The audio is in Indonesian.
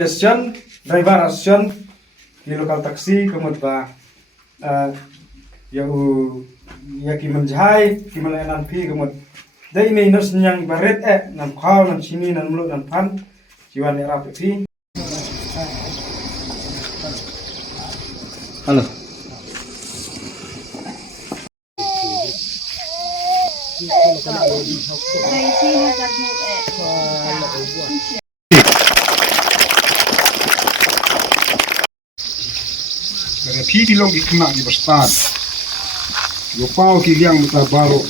Station, driver station di lokal taksi kemudian ya kimenjai kimelan pi kemudian dai ini nus yang baret nan kau nan sini nan mulut nan pan jiwan era pi. Halo. Dari pidi long di kena di besar. Yo pau ki yang muta baru